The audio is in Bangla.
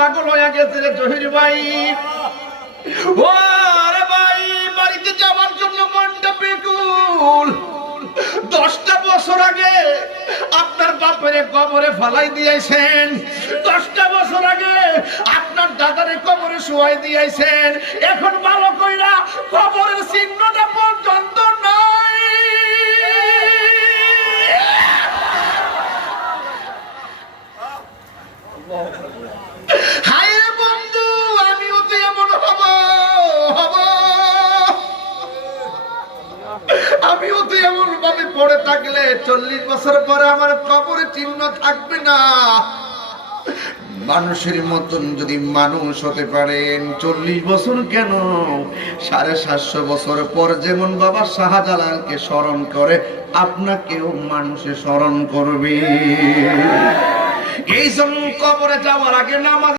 পাগল হয়ে গেছে রে জহির ভাই। ও আরে ভাই, বাড়িতে যাওয়ার জন্য মনটা বেকুল। 10টা বছর আগে আপনার বাপের কবরে ফালাই দিয়েছেন, 10টা বছর আগে আপনার দাদারে কবরে শুয়াই দিয়েছেন, এখন ভালো কইরা কবরের চিহ্নটা পর্যন্ত নাই। হায় বন্ধু, আমিও তো এমন হব, আমিও তো এমন ভাবে পড়ে থাকলে 40 বছর পরে আমার কবরে চিহ্ন থাকবে না। মানুষের মতন যদি মানুষ হতে পারেন, 40 বছর কেন 750 বছর পর যেমন বাবা শাহজালালকে স্মরণ করে, আপনাকেও মানুষে স্মরণ করবে। এই জন্য কবরে যাওয়ার আগে নামাজ